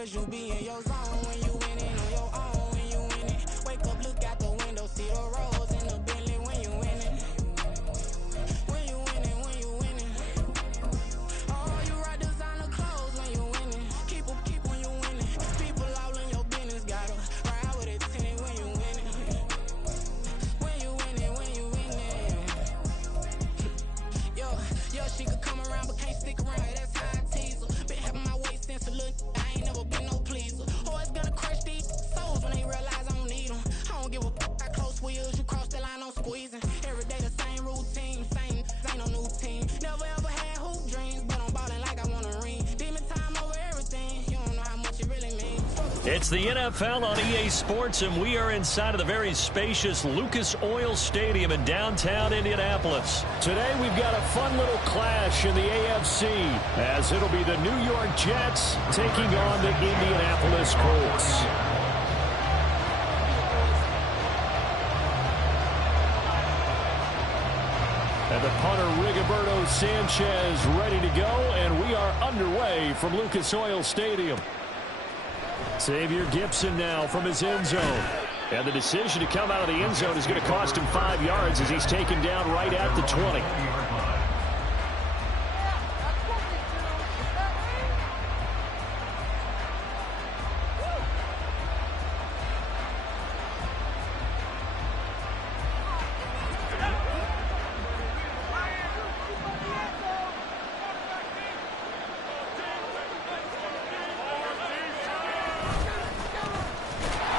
Cause you be in your zone when you winning on your own. When you winning, wake up, look out the window, see the rose in the Bentley when you winning. When you winning, when you winning. Oh, you ride designer clothes when you winning. Keep when you winning. People all in your business, gotta ride with it tinted when you winning. When you winning, when you winning. Yo, she could come around but can't stick around. That's how I tease her. Been having my weight since a little. I ain't never been no pleaser. Always gonna crush these souls when they realize I don't need them. I don't give a fuck how close wheels. You cross the line, I'm squeezing. Every day the same routine, same, ain't no new team. Never ever had hoop dreams, but I'm ballin' like I want a ring. Demon time over everything. You don't know how much it really means. It's the NFL on EA Sports, and we are inside of the very spacious Lucas Oil Stadium in downtown Indianapolis. Today we've got a fun little clash in the AFC, as it'll be the New York Jets taking on the Indianapolis Colts. And the punter, Rigoberto Sanchez, ready to go, and we are underway from Lucas Oil Stadium. Xavier Gipson now from his end zone. And the decision to come out of the end zone is going to cost him 5 yards as he's taken down right at the 20.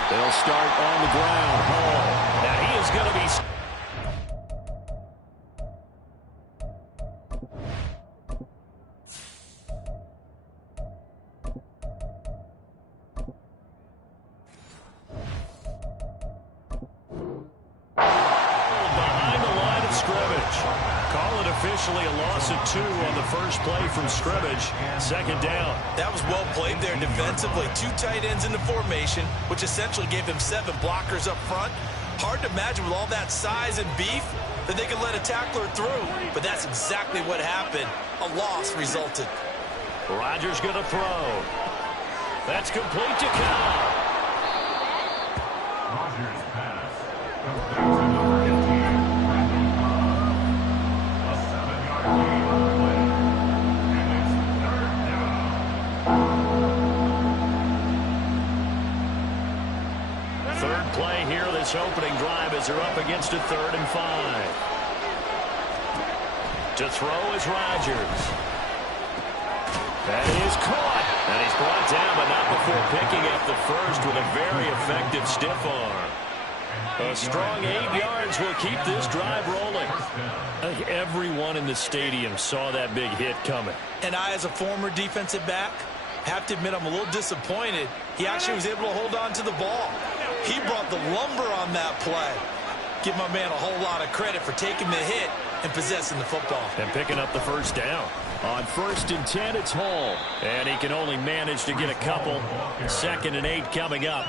They'll start on the ground. Hall. Now he is going to be... behind the line of scrimmage. Call it officially a loss of 2 on the first play from scrimmage. Second down. That was well played there defensively. 2 tight ends in the formation, which essentially gave him 7 blockers up front. Hard to imagine with all that size and beef that they could let a tackler through. But that's exactly what happened. A loss resulted. Rodgers going to throw. That's complete to Cobb. Rodgers pass. Third play here, this opening drive as they're up against a 3rd and 5. To throw is Rodgers. That is caught. And he's brought down, but not before picking up the first with a very effective stiff arm. A strong 8 yards will keep this drive rolling. I think everyone in the stadium saw that big hit coming. And I, as a former defensive back, have to admit I'm a little disappointed. He actually was able to hold on to the ball. He brought the lumber on that play. Give my man a whole lot of credit for taking the hit and possessing the football. And picking up the first down. On 1st and 10, it's Hall. And he can only manage to get a couple. 2nd and 8 coming up.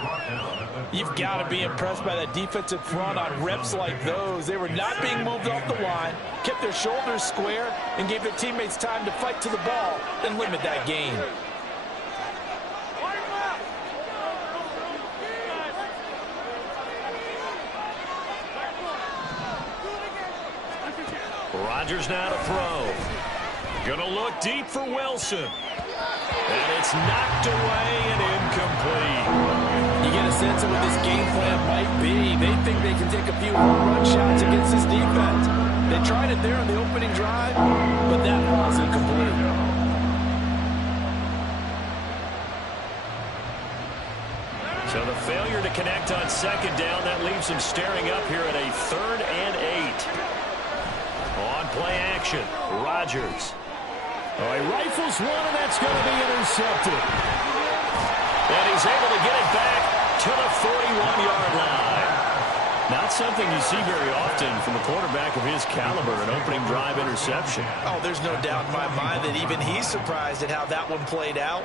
You've got to be impressed by that defensive front on reps like those. They were not being moved off the line, kept their shoulders square, and gave their teammates time to fight to the ball and limit that gain. Rodgers now to throw. Gonna look deep for Wilson. And it's knocked away and incomplete. You get a sense of what this game plan might be. They think they can take a few home-run shots against this defense. They tried it there on the opening drive, but that ball's incomplete. So the failure to connect on 2nd down, that leaves him staring up here at a 3rd and 8. On play action, Rodgers. Oh, he rifles one, and that's going to be intercepted. And he's able to get it back to the 41-yard line. Not something you see very often from a quarterback of his caliber, an opening drive interception. Oh, there's no doubt in my mind that even he's surprised at how that one played out.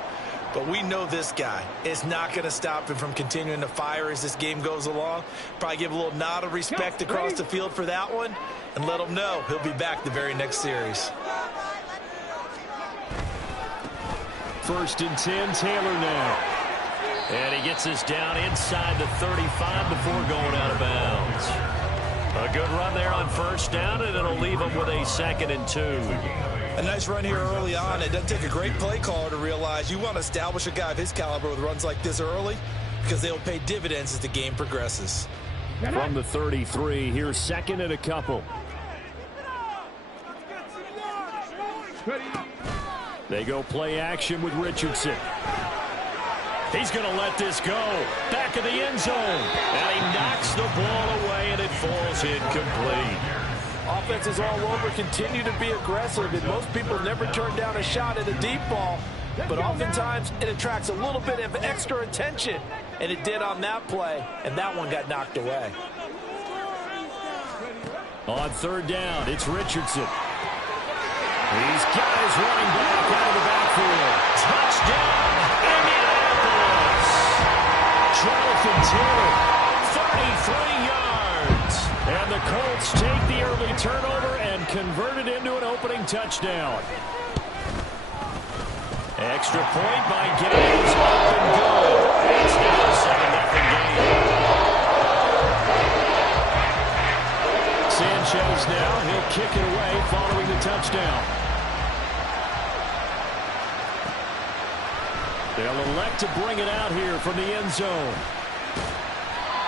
But we know this guy is not going to stop him from continuing to fire as this game goes along. Probably give a little nod of respect across the field for that one and let him know he'll be back the very next series. 1st and 10, Taylor now. And he gets us down inside the 35 before going out of bounds. A good run there on first down, and it'll leave him with a 2nd and 2. A nice run here early on. It doesn't take a great play caller to realize you want to establish a guy of his caliber with runs like this early because they'll pay dividends as the game progresses. From the 33, here's 2nd and a couple. They go play action with Richardson. He's going to let this go. Back of the end zone. And he knocks the ball away, and it falls incomplete. Offenses all over continue to be aggressive, and most people never turn down a shot at a deep ball. But oftentimes, it attracts a little bit of extra attention. And it did on that play, and that one got knocked away. On 3rd down, it's Richardson. He's got his running back out of the backfield. Touchdown, Indianapolis. Jonathan Taylor, 33 yards. And the Colts take the early turnover and convert it into an opening touchdown. Extra point by Gibbs, up and good. It's now a 7-0 game. Sanchez now, he'll kick it away following the touchdown. They'll elect to bring it out here from the end zone.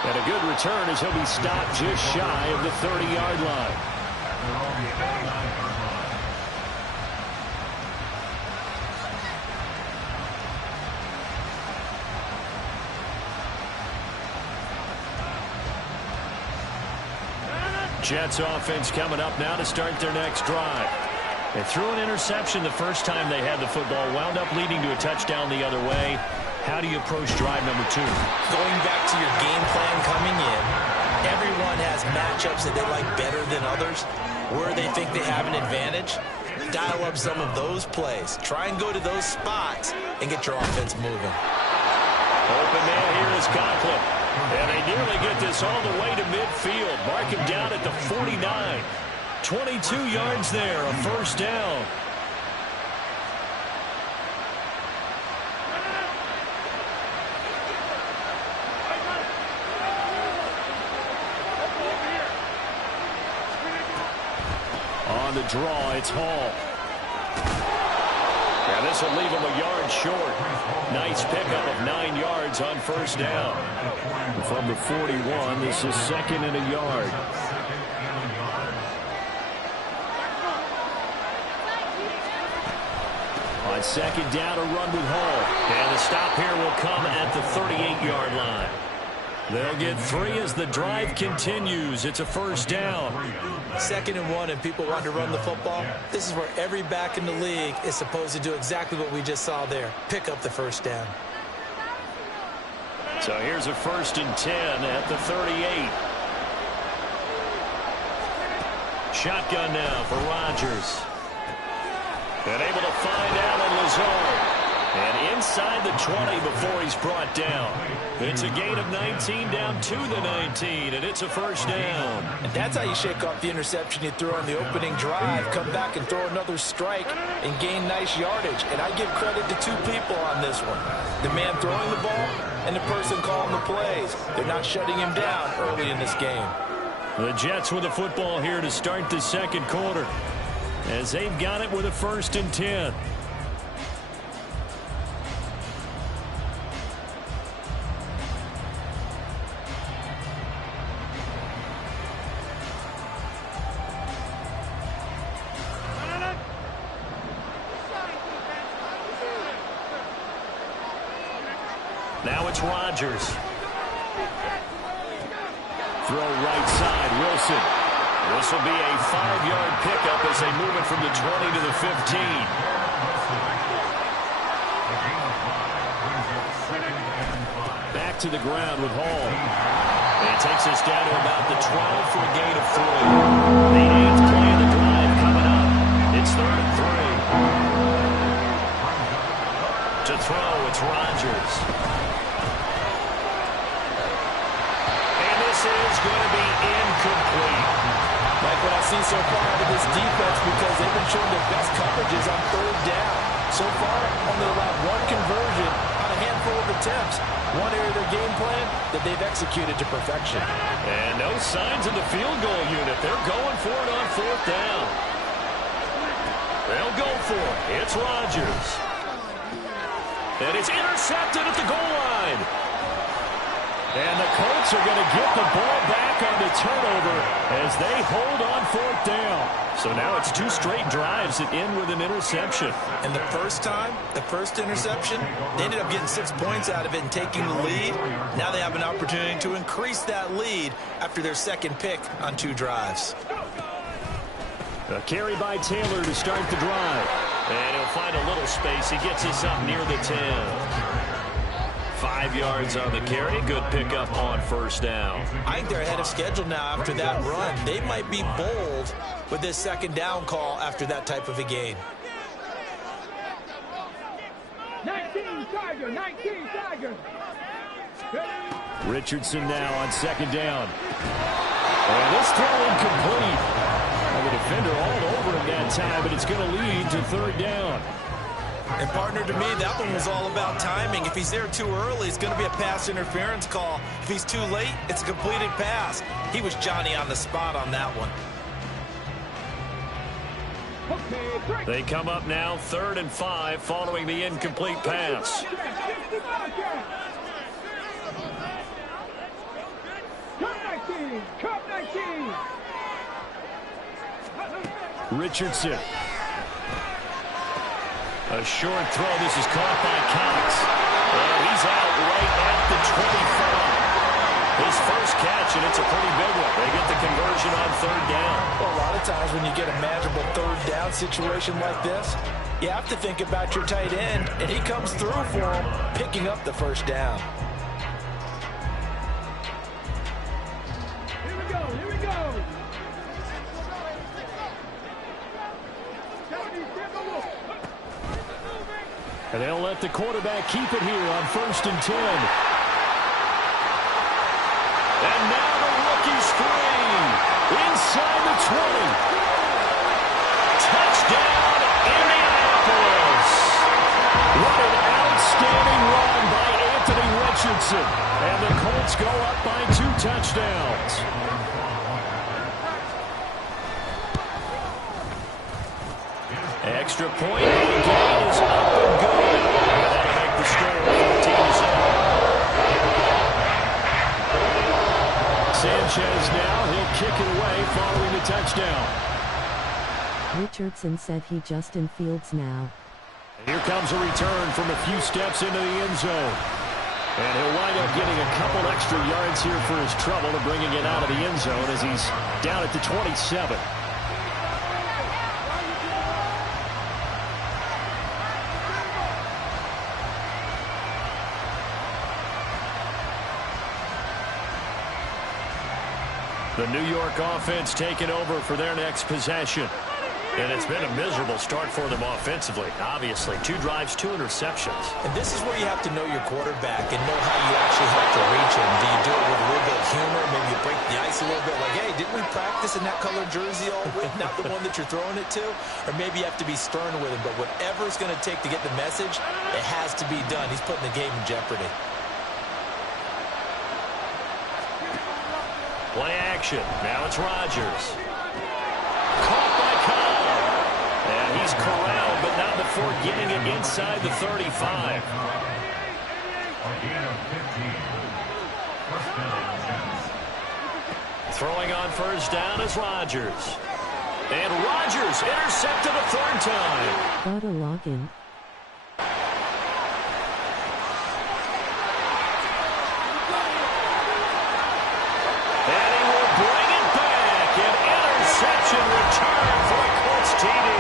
And a good return as he'll be stopped just shy of the 30-yard line. Jets offense coming up now to start their next drive. They threw an interception the first time they had the football, wound up leading to a touchdown the other way. How do you approach drive number 2? Going back to your game plan coming in, everyone has matchups that they like better than others. Where they think they have an advantage, dial up some of those plays. Try and go to those spots and get your offense moving. Open man here is Conklin. And they nearly get this all the way to midfield. Mark him down at the 49. 22 yards there, a first down. On the draw, it's Hall. And this will leave him a yard short. Nice pickup of 9 yards on first down. From the 41, this is 2nd and a yard. On 2nd down, a run with Hall. And the stop here will come at the 38-yard line. They'll get 3 as the drive continues. It's a first down. 2nd and 1, and people want to run the football. This is where every back in the league is supposed to do exactly what we just saw there. Pick up the first down. So here's a 1st and 10 at the 38. Shotgun now for Rodgers. And able to find Allen Lazard. And inside the 20 before he's brought down. It's a gain of 19 down to the 19, and it's a first down. And that's how you shake off the interception you threw on the opening drive. Come back and throw another strike and gain nice yardage. And I give credit to 2 people on this one. The man throwing the ball and the person calling the plays. They're not shutting him down early in this game. The Jets with the football here to start the 2nd quarter, as they've got it with a 1st and 10. Now it's Rodgers. Throw right side, Wilson. This will be a 5-yard pickup as they move it from the 20 to the 15. Back to the ground with Hall. And he takes us down to about the 12 for a gain of 3. The 8th play of the drive coming up. It's 3rd and 3. To throw, it's Rodgers. This is going to be incomplete. Like what I see so far out of this defense, because they've been showing their best coverages on 3rd down. So far, only allowed 1 conversion on a handful of attempts. One area of their game plan that they've executed to perfection. And no signs of the field goal unit. They're going for it on 4th down. They'll go for it. It's Rodgers. And it's intercepted at the goal line. And the Colts are going to get the ball back on the turnover as they hold on 4th down. So now it's 2 straight drives that end with an interception. And the first time, the first interception, they ended up getting 6 points out of it and taking the lead. Now they have an opportunity to increase that lead after their second pick on 2 drives. A carry by Taylor to start the drive. And he'll find a little space. He gets us up near the 10. 5 yards on the carry. Good pickup on 1st down. I think they're ahead of schedule now after that run. They might be bold with this 2nd down call after that type of a gain. 19 Tiger. Richardson now on 2nd down. And this throw incomplete. And the defender all over him that time, but it's going to lead to 3rd down. And partner, to me, that one was all about timing. If he's there too early, it's going to be a pass interference call. If he's too late, it's a completed pass. He was Johnny on the spot on that one. They come up now 3rd and 5 following the incomplete pass. Richardson. A short throw. This is caught by Cox. And he's out right at the 25. His first catch, and it's a pretty big one. They get the conversion on 3rd down. Well, a lot of times when you get a manageable 3rd down situation like this, you have to think about your tight end, and he comes through for him, picking up the 1st down. Here we go. And they'll let the quarterback keep it here on 1st and 10. And now the rookie's free. Inside the 20. Touchdown, Indianapolis. What an outstanding run by Anthony Richardson. And the Colts go up by 2 touchdowns. Extra point. The game is up and good. That'll make the score 14-7. Sanchez now. He'll kick it away following the touchdown. Richardson said he Justin Fields now. And here comes a return from a few steps into the end zone. And he'll wind up getting a couple extra yards here for his trouble and bringing it out of the end zone as he's down at the 27. The New York offense taking over for their next possession. And it's been a miserable start for them offensively. Obviously, 2 drives, 2 interceptions. And this is where you have to know your quarterback and know how you actually have to reach him. Do you do it with a little bit of humor? Maybe you break the ice a little bit. Like, hey, didn't we practice in that color jersey all week? Not the one that you're throwing it to? Or maybe you have to be stern with him. But whatever it's going to take to get the message, it has to be done. He's putting the game in jeopardy. Play action. Now it's Rodgers. Caught by Cobb. And he's corralled, but not before getting it inside the 35. Throwing on 1st down is Rodgers. And Rodgers intercepted a 3rd time. Got a login. Interception return for the Colts TD.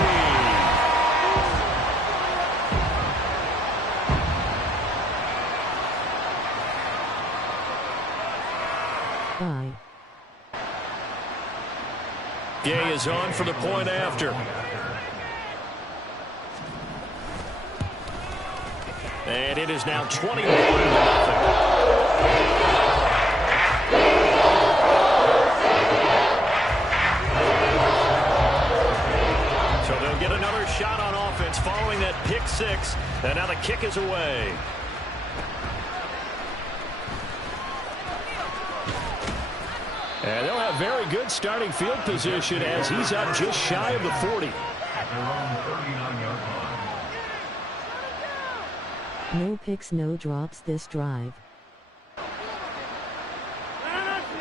Bye. Gay is on for the point after. And it is now 21-0. Get another shot on offense following that pick 6, and now the kick is away. And they'll have very good starting field position as he's up just shy of the 40. No picks, no drops this drive.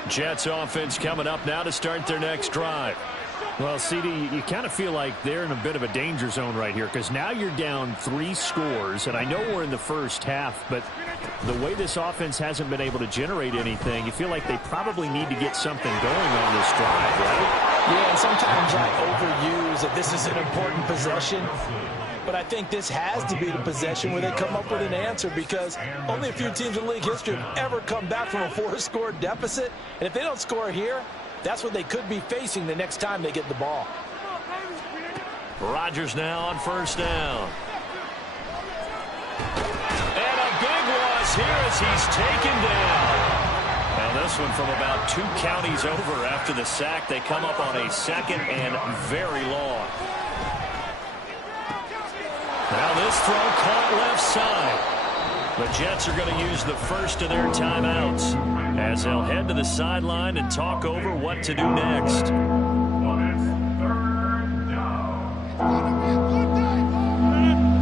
Jets offense coming up now to start their next drive. Well, CD, you kind of feel like they're in a bit of a danger zone right here because now you're down 3 scores, and I know we're in the first half, but the way this offense hasn't been able to generate anything, you feel like they probably need to get something going on this drive, right? Yeah, and sometimes I overuse that this is an important possession, but I think this has to be the possession where they come up with an answer because only a few teams in league history have ever come back from a 4-score deficit, and if they don't score here, that's what they could be facing the next time they get the ball. Rodgers now on first down. And a big loss here as he's taken down. Now this one from about 2 counties over after the sack. They come up on a second and very long. Now this throw caught left side. The Jets are going to use the first of their timeouts as they'll head to the sideline and talk over what to do next.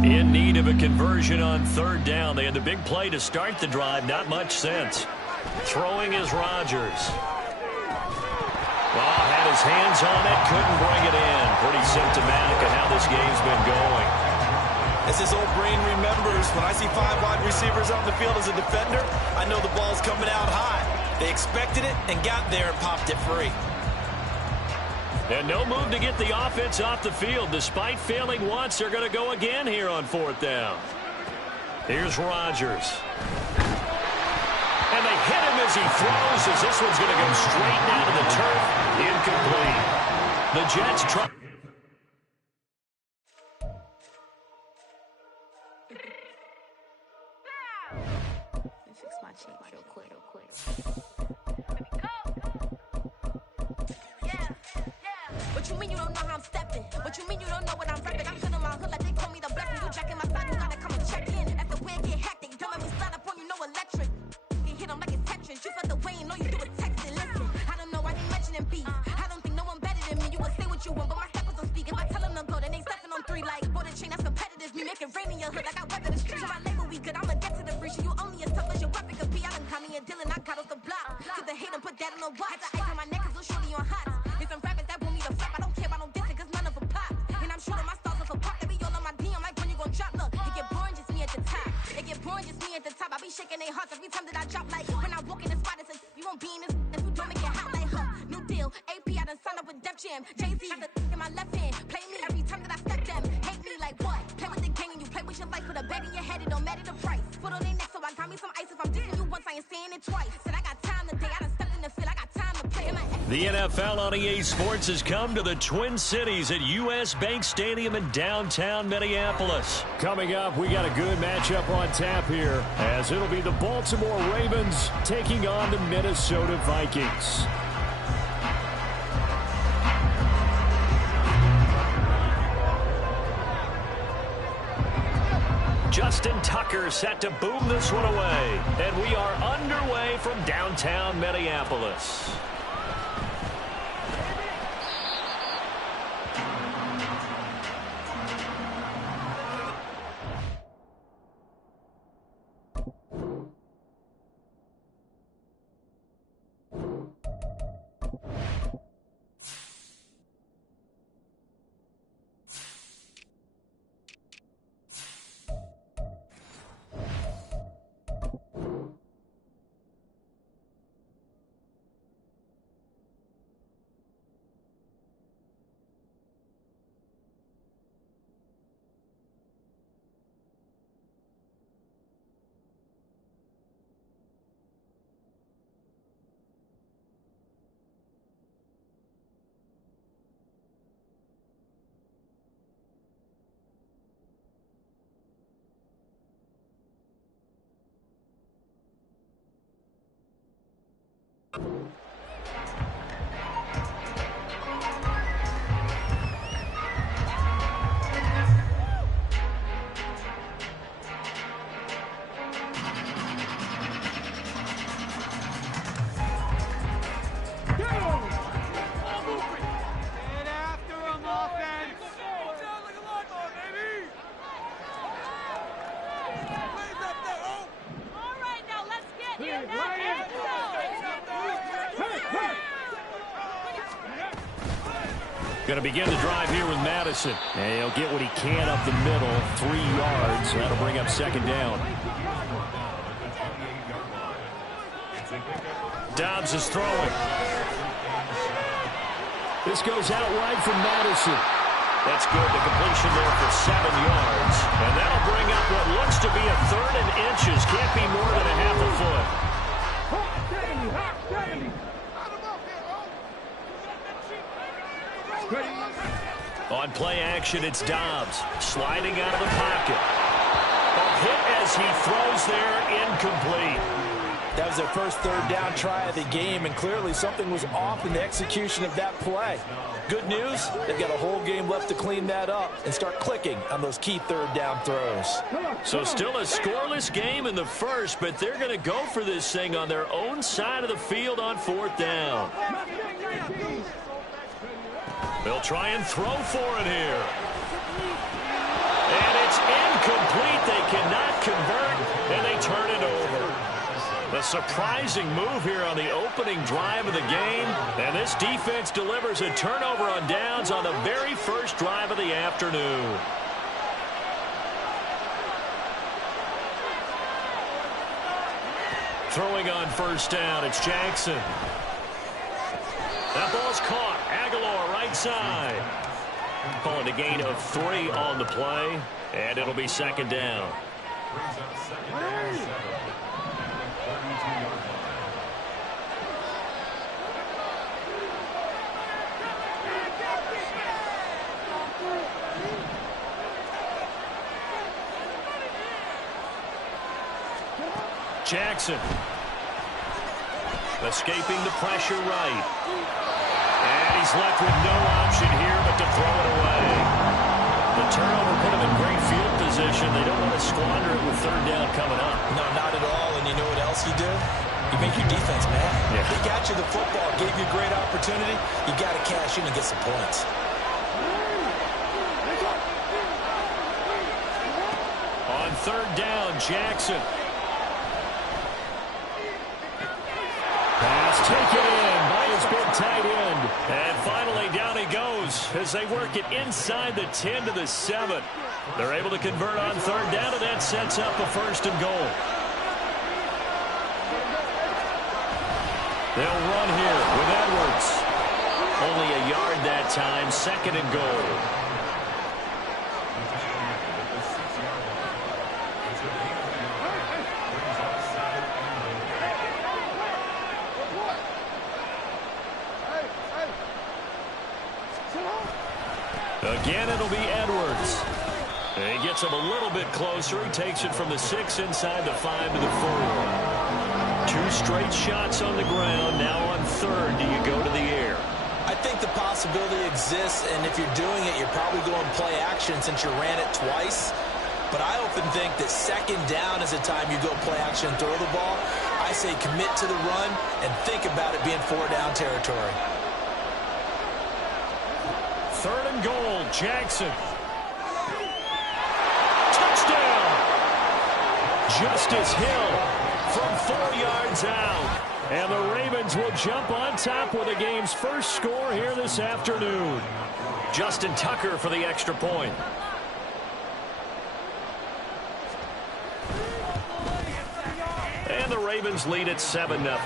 In need of a conversion on third down. They had the big play to start the drive. Not much sense. Throwing is Rodgers. Well, had his hands on it, couldn't bring it in. Pretty symptomatic of how this game's been going. As his old brain remembers, when I see 5 wide receivers on the field as a defender, I know the ball's coming out high. They expected it and got there and popped it free. And no move to get the offense off the field. Despite failing once, they're going to go again here on fourth down. Here's Rodgers. And they hit him as he throws, as this one's going to go straight down to the turf. Incomplete. The Jets try. Fix my cheek real quick. What you mean you don't know how I'm stepping? What you mean you don't know what I'm repping? I'm feeling my hood like they call me the blessing. You jacking my side, you gotta come and check in. After where it get hectic, don't let me slide up on you, no electric. You hit them like it's Tetris. You felt the way and all you do is text it. Listen, I don't know, I ain't mentioning beef. I don't think no one better than me. You can say what you want, but my steppers don't speak. If I tell them to go, then they stepping on 3 like bought a chain that's competitive. Me make it rain in your hood like I weather the streets. My label we good, I'ma get to the breach. You only as tough as your weapon could be. I done caught me a deal and I got off the block. Cause the hate and put that on the watch. Had the ice on my neck cause little shorty on hot. There's some rappers that want me to flop. I don't care about no dissing cause none of them pop. And I'm shooting my stars off a pop. They be all on my DM like when you gon' drop. Look, it get boring just me at the top. It get boring just me at the top. I be shaking their hearts every time that I drop. Like when I walk in the spot, it's a you won't be in this if you don't make it hot like her. New deal, AP, I done signed up with Def Jam. Jay-Z got the in my left hand. Play me every time that I step them. Hate me like what? Play with the gang and you play with your life. Put a bet in your head, it don't matter the price. Put on their neck, so I got me some ice. If I'm dissing you once, I ain't saying it twice. Said I got time today, I done stepped in the field, I got time to play. The NFL on EA Sports has come to the Twin Cities at US Bank Stadium in downtown Minneapolis. Coming up, we got a good matchup on tap here, as it'll be the Baltimore Ravens taking on the Minnesota Vikings. Justin Tucker set to boom this one away. And we are underway from downtown Minneapolis. Going to begin the drive here with Madison. And he'll get what he can up the middle, 3 yards. That'll bring up second down. Dobbs is throwing. This goes out wide from Madison. That's good. The completion there for 7 yards. And that'll bring up what looks to be a 3rd and inches. Can't be more than a half a foot. On play action, it's Dobbs sliding out of the pocket. A hit as he throws there, incomplete. That was their first 3rd down try of the game, and clearly something was off in the execution of that play. Good news, they've got a whole game left to clean that up and start clicking on those key 3rd down throws. So still a scoreless game in the first, but they're going to go for this thing on their own side of the field on 4th down. They'll try and throw for it here. And it's incomplete. They cannot convert, and they turn it over. A surprising move here on the opening drive of the game. And this defense delivers a turnover on downs on the very first drive of the afternoon. Throwing on 1st down, it's Jackson. That ball's caught. Aguilar right side. Calling a gain of 3 on the play, and it'll be 2nd down. Jackson escaping the pressure right. And he's left with no option here but to throw it away. The turnover put him in great field position. They don't want to squander it with 3rd down coming up. No, not at all. And you know what else you do? You make your defense mad. Yeah. They got you the football, gave you a great opportunity. You got to cash in and get some points. On 3rd down, Jackson. Pass taken in by his big tight end. And finally down he goes as they work it inside the 10 to the 7. They're able to convert on 3rd down, and that sets up a 1st and goal. They'll run here with Edwards. Only a yard that time, 2nd and goal. Again, it'll be Edwards. And he gets him a little bit closer. He takes it from the 6 inside the 5 to the 4. 2 straight shots on the ground. Now on 3rd, do you go to the air? I think the possibility exists, and if you're doing it, you're probably going play action since you ran it twice. But I often think that 2nd down is the time you go play action and throw the ball. I say commit to the run and think about it being 4 down territory. 3rd and goal, Jackson. Touchdown! Justice Hill from 4 yards out. And the Ravens will jump on top with the game's first score here this afternoon. Justin Tucker for the extra point. And the Ravens lead at 7-0.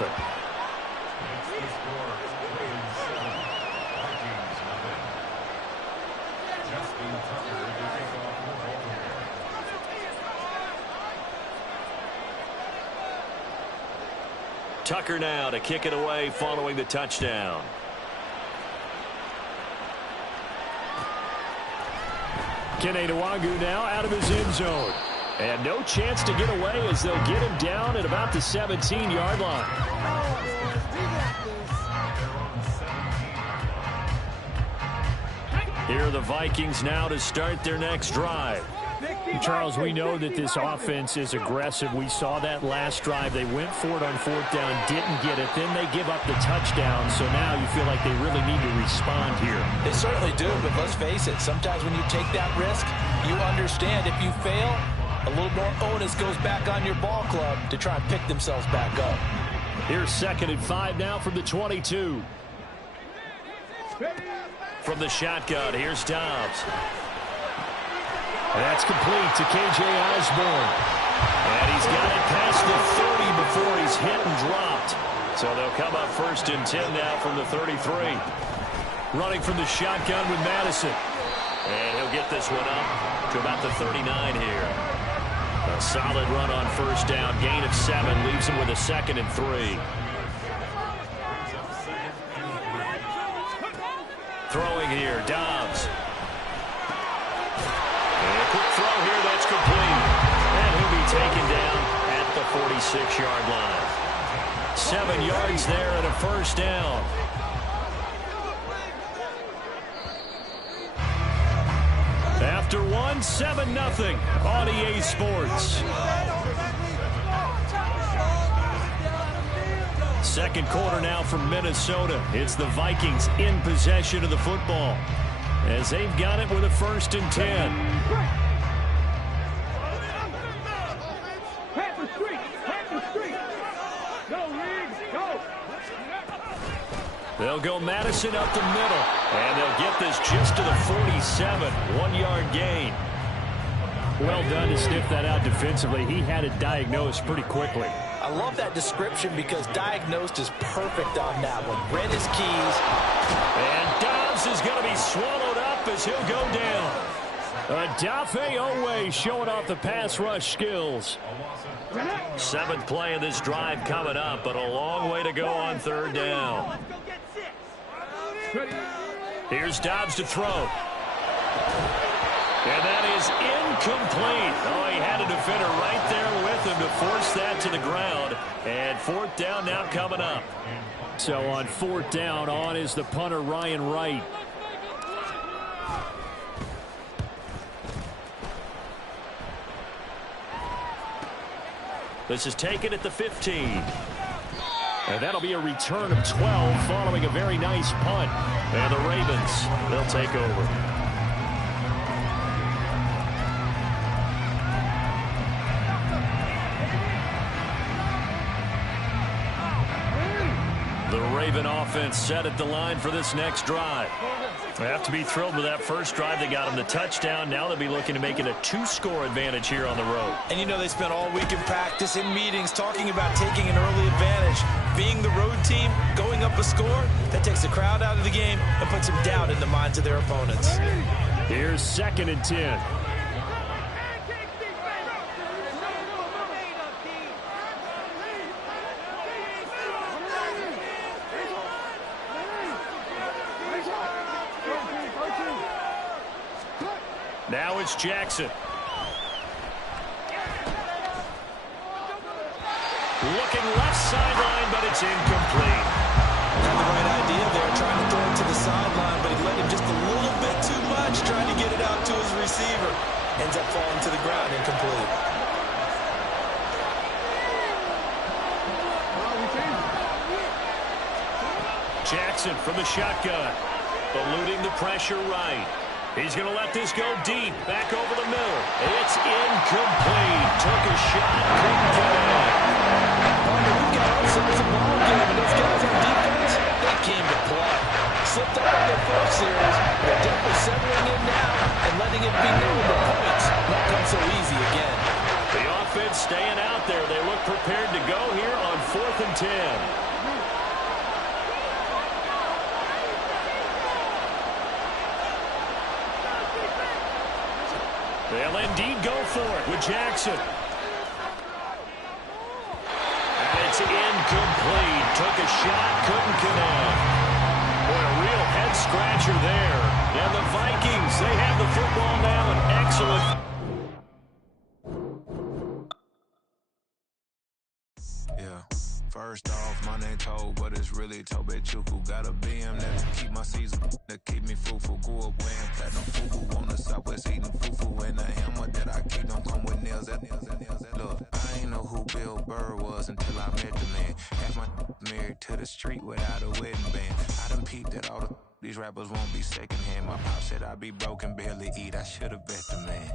Tucker now to kick it away following the touchdown. Kene Nwagu now out of his end zone. And no chance to get away as they'll get him down at about the 17-yard line. Here are the Vikings now to start their next drive. Charles, we know that this offense is aggressive. We saw that last drive. They went for it on 4th down, didn't get it. Then they give up the touchdown. So now you feel like they really need to respond here. They certainly do, but let's face it. Sometimes when you take that risk, you understand if you fail, a little more onus goes back on your ball club to try and pick themselves back up. Here's 2nd and 5 now from the 22. From the shotgun, here's Dobbs. That's complete to K.J. Osborne. And he's got it past the 30 before he's hit and dropped. So they'll come up 1st and 10 now from the 33. Running from the shotgun with Madison. And he'll get this one up to about the 39 here. A solid run on 1st down. Gain of 7 leaves him with a 2nd and 3. Throwing here, Dobbs. And a quick throw here, that's complete. And he'll be taken down at the 46-yard line. 7 yards there and a 1st down. After 1, 7-0 on EA Sports. Second quarter now from Minnesota. It's the Vikings in possession of the football as they've got it with a 1st and 10. They'll go Madison up the middle, and they'll get this just to the 47, 1-yard gain. Well done to sniff that out defensively. He had it diagnosed pretty quickly. I love that description because diagnosed is perfect on that one. Read his keys. And Dobbs is going to be swallowed up as he'll go down. Odafe Oweh showing off the pass rush skills. 7th play of this drive coming up, but a long way to go on 3rd down. Here's Dobbs to throw. And that is incomplete. Oh, he had a defender right there with him to force that to the ground. And 4th down now coming up. So on 4th down, on is the punter, Ryan Wright. This is taken at the 15. And that'll be a return of 12 following a very nice punt. And the Ravens, they'll take over. The Raven offense set at the line for this next drive. They have to be thrilled with that first drive. They got them the touchdown. Now they'll be looking to make it a 2-score advantage here on the road. And you know they spent all week in practice, in meetings, talking about taking an early advantage. Being the road team, going up a score, that takes the crowd out of the game and puts some doubt in the minds of their opponents. Here's 2nd and 10. Now it's Jackson. Looking left sideline, but it's incomplete. Had the right idea there, trying to throw it to the sideline, but he led him just a little bit too much, trying to get it out to his receiver. Ends up falling to the ground, incomplete. Jackson from the shotgun, eluding the pressure right. He's going to let this go deep, back over the middle. It's incomplete. Took a shot, couldn't get it. We've got ourselves a ball game, and those guys on defense, they came to play. Slipped up on their first series. They're definitely settling in now and letting it be known the points won't come so easy again. The offense staying out there. They look prepared to go here on 4th and 10. They'll indeed go for it with Jackson. And it's incomplete. Took a shot, couldn't connect. Boy, a real head-scratcher there. And the Vikings, they have the football now. An excellent... First off, my name Toad, but it's really Tobe Chuku. Got a BM that keep my season, that keep me fruitful. Grew up wearing platinum fufu on the southwest eating fufu. And the hammer that I keep don't come with nails. Look, I ain't know who Bill Burr was until I met the man. Half my Married to the street without a wedding band. I done peeped at all the these rappers won't be secondhand. My pop said I'd be broken, barely eat. I should've bet the man.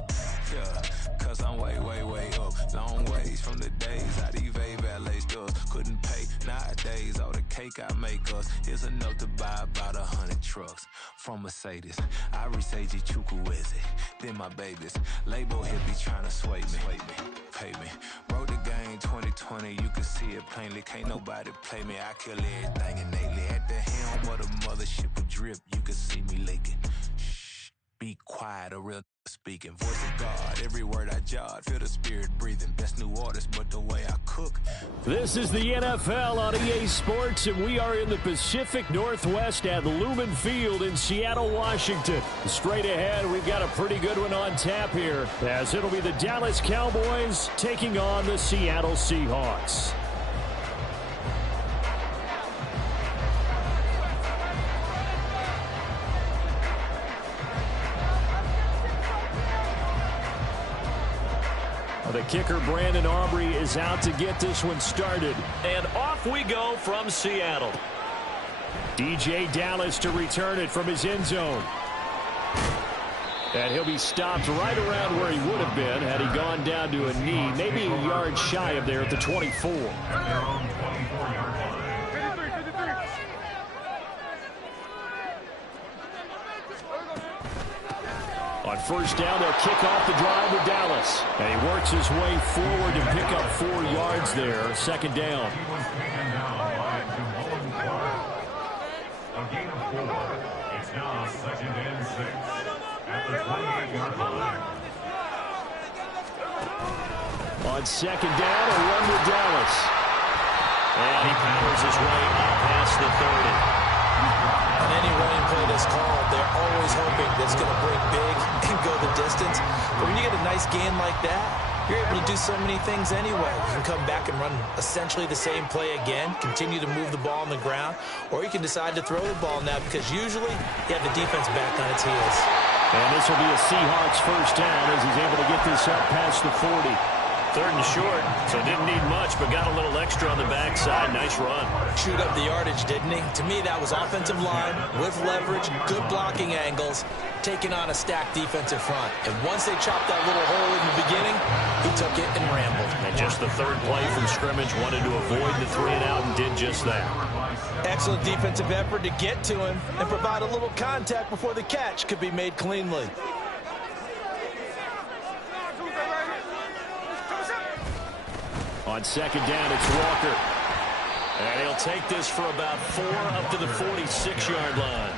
Yeah, cause I'm way, way, way up. Long ways from the days I these valet stores couldn't pay. Nowadays, all the cake I make us is enough to buy about 100 trucks from Mercedes. I resage Chukwueze, then my babies. Label hippies trying to sway me. Pay me. Wrote the game 2020, you can see it plainly. Can't nobody play me. I kill everything innately. At the helm of the mothership with drip, you can see me leaking. Shh, be quiet, a real speaking. Voice of God, every word I jot. Feel the spirit breathing. Best new artist, but the way I cook. This is the NFL on EA Sports, and we are in the Pacific Northwest at Lumen Field in Seattle, Washington. Straight ahead, we've got a pretty good one on tap here, as it'll be the Dallas Cowboys taking on the Seattle Seahawks. The kicker, Brandon Aubrey, is out to get this one started. And off we go from Seattle. DJ Dallas to return it from his end zone. And he'll be stopped right around where he would have been had he gone down to a knee, maybe a yard shy of there at the 24. On first down, they'll kick off the drive with Dallas. And he works his way forward to pick up 4 yards there. Second down. A gain of 4. It's now 2nd and 6 at the 28-yard line. On second down, a run with Dallas. And he powers his way up past the 30. On any running play that's called, they're always hoping that's going to break big and go the distance. But when you get a nice gain like that, you're able to do so many things anyway. You can come back and run essentially the same play again, continue to move the ball on the ground, or you can decide to throw the ball now because usually you have the defense back on its heels. And this will be a Seahawks first down as he's able to get this up past the 40. 3rd and short, so didn't need much, but got a little extra on the backside. Nice run. Chewed up the yardage, didn't he? To me, that was offensive line with leverage, good blocking angles, taking on a stacked defensive front. And once they chopped that little hole in the beginning, he took it and rambled. And just the 3rd play from scrimmage, wanted to avoid the 3 and out and did just that. Excellent defensive effort to get to him and provide a little contact before the catch could be made cleanly. On second down, it's Walker. And he'll take this for about 4 up to the 46-yard line.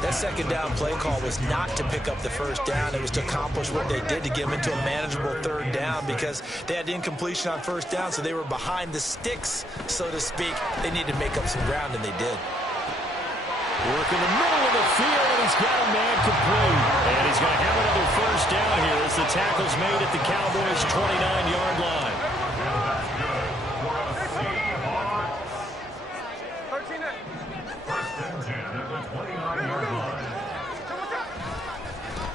That second down play call was not to pick up the first down. It was to accomplish what they did to get them into a manageable 3rd down because they had incompletion on first down, so they were behind the sticks, so to speak. They needed to make up some ground, and they did. Work in the middle of the field, and he's got a man complete. And he's going to have another first down here as the tackle's made at the Cowboys' 29-yard line.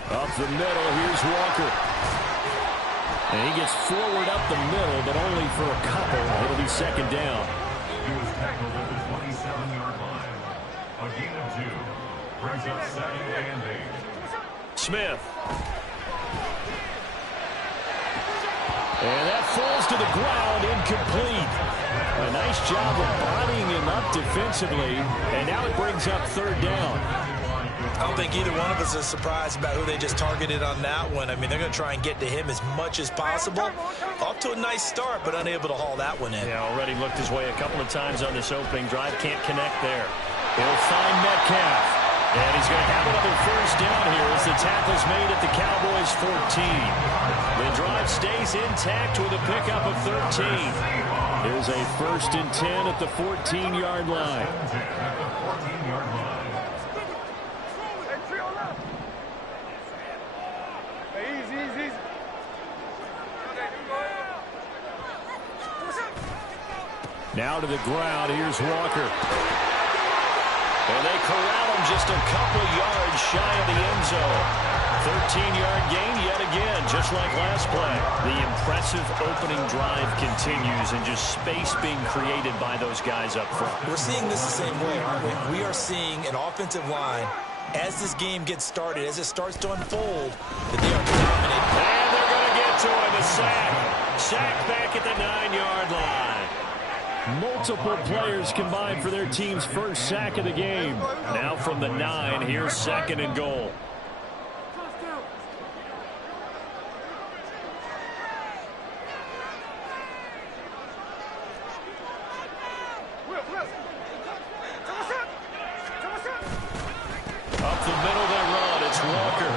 Up the middle, here's Walker. And he gets forward up the middle, but only for a couple. It'll be second down. He was tackled at the 27-yard line. A gain of 2 brings up 2nd and 8. Smith. And that falls to the ground, incomplete. A nice job of bodying him up defensively, and now it brings up 3rd down. I don't think either one of us is surprised about who they just targeted on that one. I mean, they're going to try and get to him as much as possible. Off to a nice start, but unable to haul that one in. Yeah, already looked his way a couple of times on this opening drive. Can't connect there. He'll find Metcalf. And he's going to have another first down here as the tackle's made at the Cowboys' 14. The drive stays intact with a pickup of 13. Here's a 1st and 10 at the 14-yard line. Now to the ground, here's Walker. And they corral him just a couple yards shy of the end zone. 13-yard gain yet again, just like last play. The impressive opening drive continues, and just space being created by those guys up front. We're seeing this the same way, aren't we? We are seeing an offensive line, as this game gets started, as it starts to unfold, that they are dominating. And they're going to get to him, a sack. Sack back at the 9-yard line. Multiple players combined for their team's first sack of the game. Now from the 9, here's 2nd and goal. Up the middle they run. It's Walker.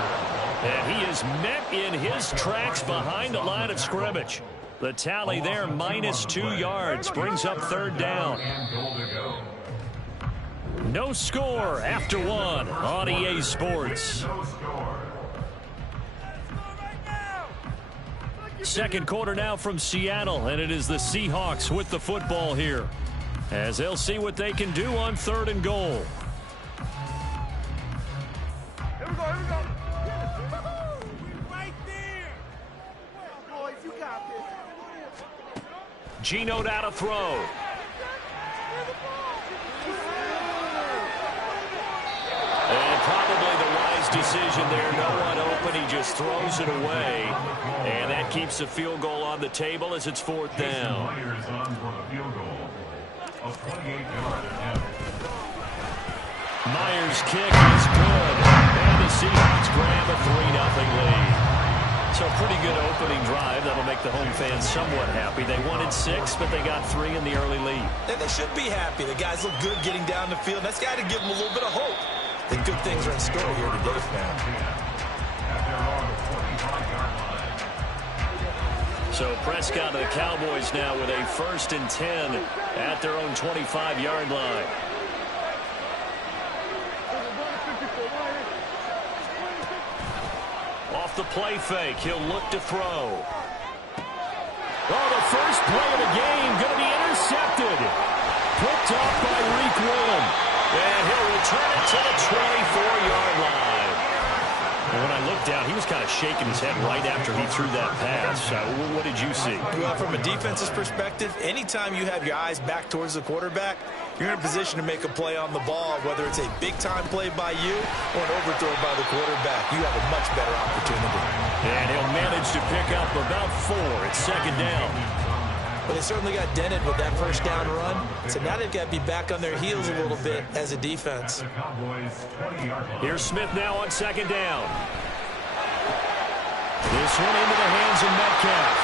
And he is met in his tracks behind the line of scrimmage. The tally there, -2 yards, brings up 3rd down. No score after 1 on EA Sports. Second quarter now from Seattle, and it is the Seahawks with the football here, as they'll see what they can do on 3rd and goal. Here we go, here we go. Right there. Boys, you got this. Geno down to throw. And probably the wise decision there. No one open. He just throws it away. And that keeps the field goal on the table as it's 4th down. Myers on for the field goal. A 28-yard attempt. Myers' kick is good. And the Seahawks grab a 3-0 lead. So a pretty good opening drive. That'll make the home fans somewhat happy. They wanted 6, but they got 3 in the early lead. And they should be happy. The guys look good getting down the field. That's got to give them a little bit of hope. I think good things are in store here today, man. So Prescott and the Cowboys now with a 1st and 10 at their own 25-yard line. Off the play fake, he'll look to throw. Oh, the first play of the game going to be intercepted. Picked off by Reek William. And he'll return it to the 24-yard line. And when I looked down, he was kind of shaking his head right after he threw that pass. What did you see? Well, from a defense's perspective, anytime you have your eyes back towards the quarterback, you're in a position to make a play on the ball, whether it's a big-time play by you or an overthrow by the quarterback. You have a much better opportunity. And he'll manage to pick up about 4. It's 2nd down. But they certainly got dented with that first down run. So now they've got to be back on their heels a little bit as a defense. Here's Smith now on 2nd down. This one into the hands of Metcalf.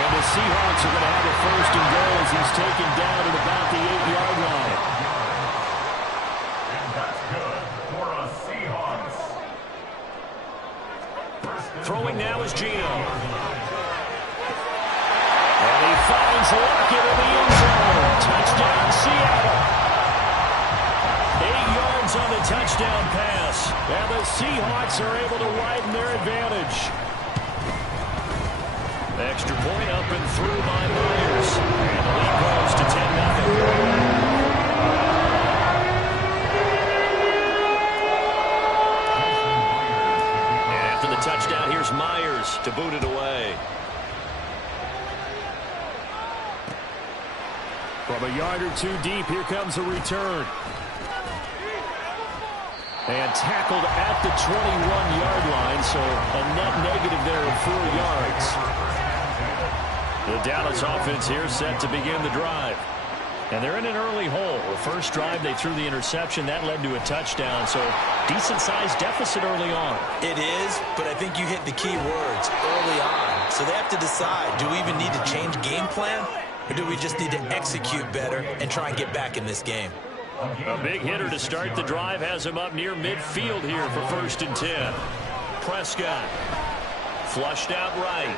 And the Seahawks are going to have a 1st and goal as he's taken down at about the 8-yard line. And that's good for a Seahawks. Throwing now is Geno. And he finds Lockett in the end zone. Touchdown, Seattle. 8 yards on the touchdown pass. And the Seahawks are able to widen their advantage. Extra point up and through by Myers. And the lead goes to 10-0. And after the touchdown, here's Myers to boot it away. From a yard or 2 deep, here comes a return. And tackled at the 21-yard line, so a net negative there of 4 yards. The Dallas offense here set to begin the drive. And they're in an early hole. The first drive, they threw the interception. That led to a touchdown, so decent-sized deficit early on. It is, but I think you hit the key words, early on. So they have to decide, do we even need to change game plan? Or do we just need to execute better and try and get back in this game? A big hitter to start the drive has him up near midfield here for 1st and 10. Prescott flushed out right.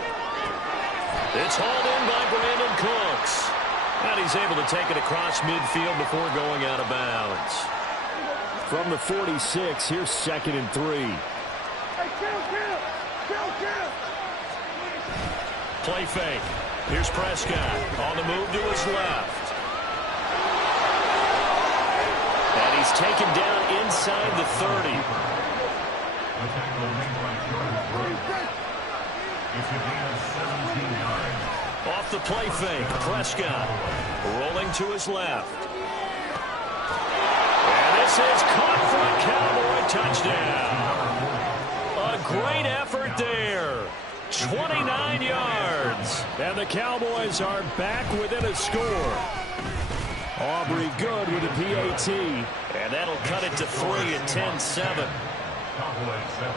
It's hauled in by Brandon Cooks. And he's able to take it across midfield before going out of bounds. From the 46, here's 2nd and 3. Hey, kill. Play fake. Here's Prescott on the move to his left. And he's taken down inside the 30. The tackle made by Jordan Brooks. It's a gain of 17 yards. Off the play fake, Prescott rolling to his left. And this is caught for a Cowboy touchdown. A great effort there. 29 yards. And the Cowboys are back within a score. Aubrey good with a PAT. And that'll cut it to 3 at 10-7. Cowboys 7.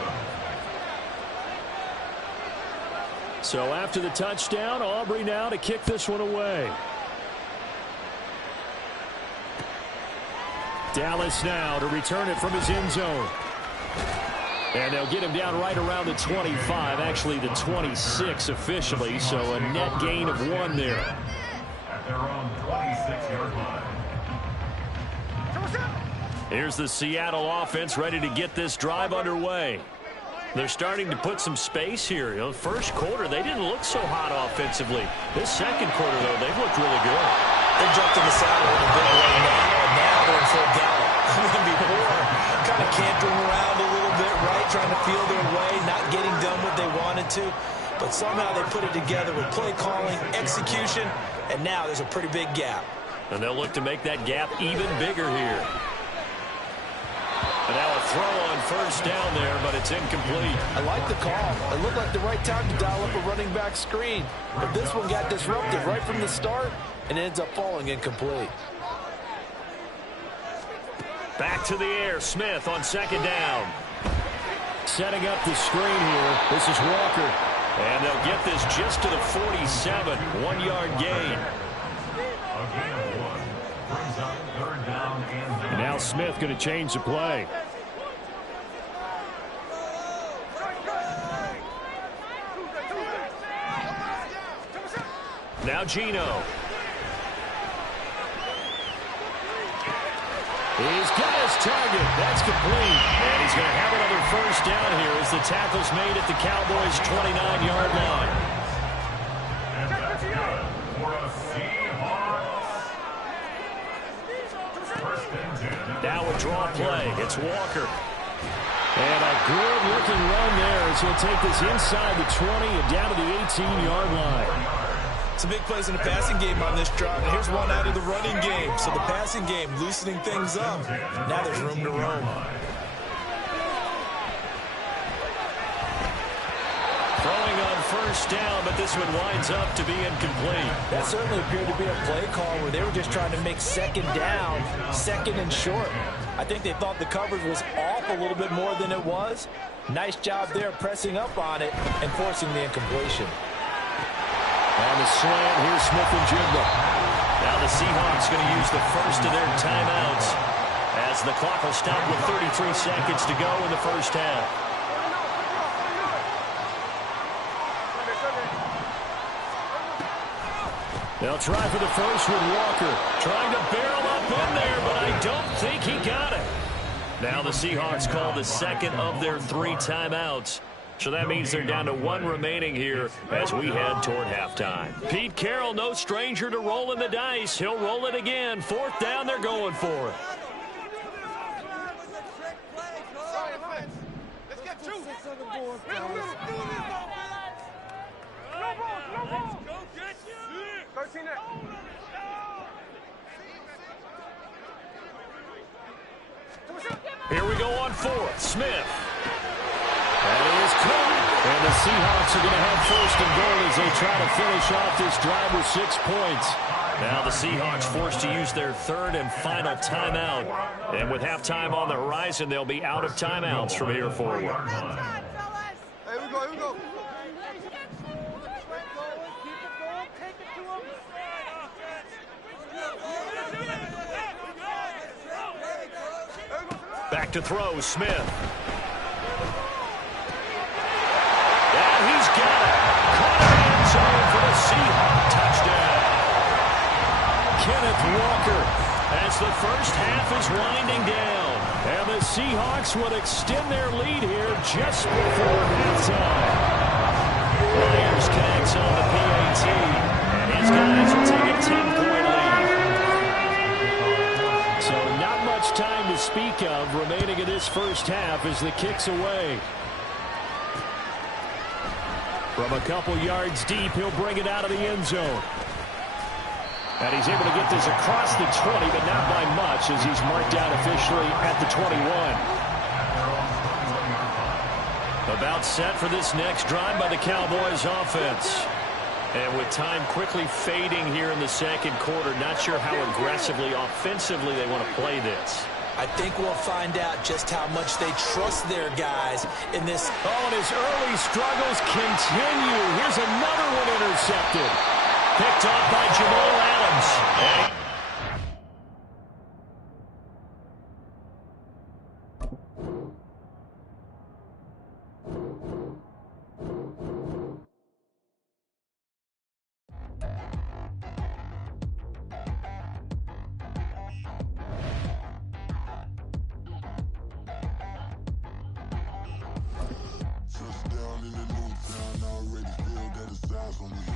So after the touchdown, Aubrey now to kick this one away. Dallas now to return it from his end zone. And they'll get him down right around the 25, actually the 26 officially, so a net gain of 1 there. At their own 26-yard line. Here's the Seattle offense ready to get this drive underway. They're starting to put some space here. You know, first quarter, they didn't look so hot offensively. This second quarter, though, they've looked really good. They jumped in the saddle with a big way now, and now they're in full gallop. I mean, before, kind of cantering around a little bit, right, trying to feel their way, not getting done what they wanted to. But somehow they put it together with play calling, execution, and now there's a pretty big gap. And they'll look to make that gap even bigger here. And now a throw on first down there, but it's incomplete. I like the call. It looked like the right time to dial up a running back screen. But this one got disrupted right from the start and ends up falling incomplete. Back to the air. Smith on second down. Setting up the screen here. This is Walker. And they'll get this just to the 47. 1-yard gain. A gain of 1. Brings up third down and 9. Now Smith going to change the play. Now Geno. He's got his target. That's complete. And he's going to have another first down here as the tackle's made at the Cowboys' 29-yard line. And that's good for a Seahawks. First and 10. Now a draw play. It's Walker. And a good-looking run there as he'll take this inside the 20 and down to the 18-yard line. Some big plays in the passing game on this drive, and here's one out of the running game. So the passing game loosening things up. Now there's room to roam. Throwing on first down, but this one winds up to be incomplete. That certainly appeared to be a play call where they were just trying to make second down, second and short. I think they thought the coverage was off a little bit more than it was. Nice job there pressing up on it and forcing the incompletion. On the slant, here's Smith and Jigba. Now the Seahawks going to use the first of their timeouts as the clock will stop with 33 seconds to go in the first half. They'll try for the first with Walker. Trying to barrel up in there, but I don't think he got it. Now the Seahawks call the second of their 3 timeouts. So that means they're down to 1 remaining here as we head toward halftime. Pete Carroll, no stranger to rolling the dice. He'll roll it again. 4th down, they're going for it. Let's get two. Go get you. 13 there. Here we go on 4th. Smith. That is caught. And the Seahawks are going to have first and goal as they try to finish off this drive with 6 points. Now the Seahawks forced to use their 3rd and final timeout. And with halftime on the horizon, they'll be out of timeouts from here forward. Here we go, here we go. Back to throw, Smith. And he's got it. Caught in the end zone for the Seahawks touchdown. Kenneth Walker. As the first half is winding down. And the Seahawks will extend their lead here just before halftime. Myers connects on the PAT. And his guys will take a 10-point lead. So not much time to speak think of remaining in this first half as the kick's away. From a couple yards deep, he'll bring it out of the end zone. And he's able to get this across the 20, but not by much as he's marked out officially at the 21. About set for this next drive by the Cowboys offense. And with time quickly fading here in the second quarter, not sure how aggressively, offensively they want to play this. I think we'll find out just how much they trust their guys in this. Oh, and his early struggles continue. Here's another one intercepted. Picked off by Jamal Adams. Touchdown in the new town, already feel that it's eyes on me.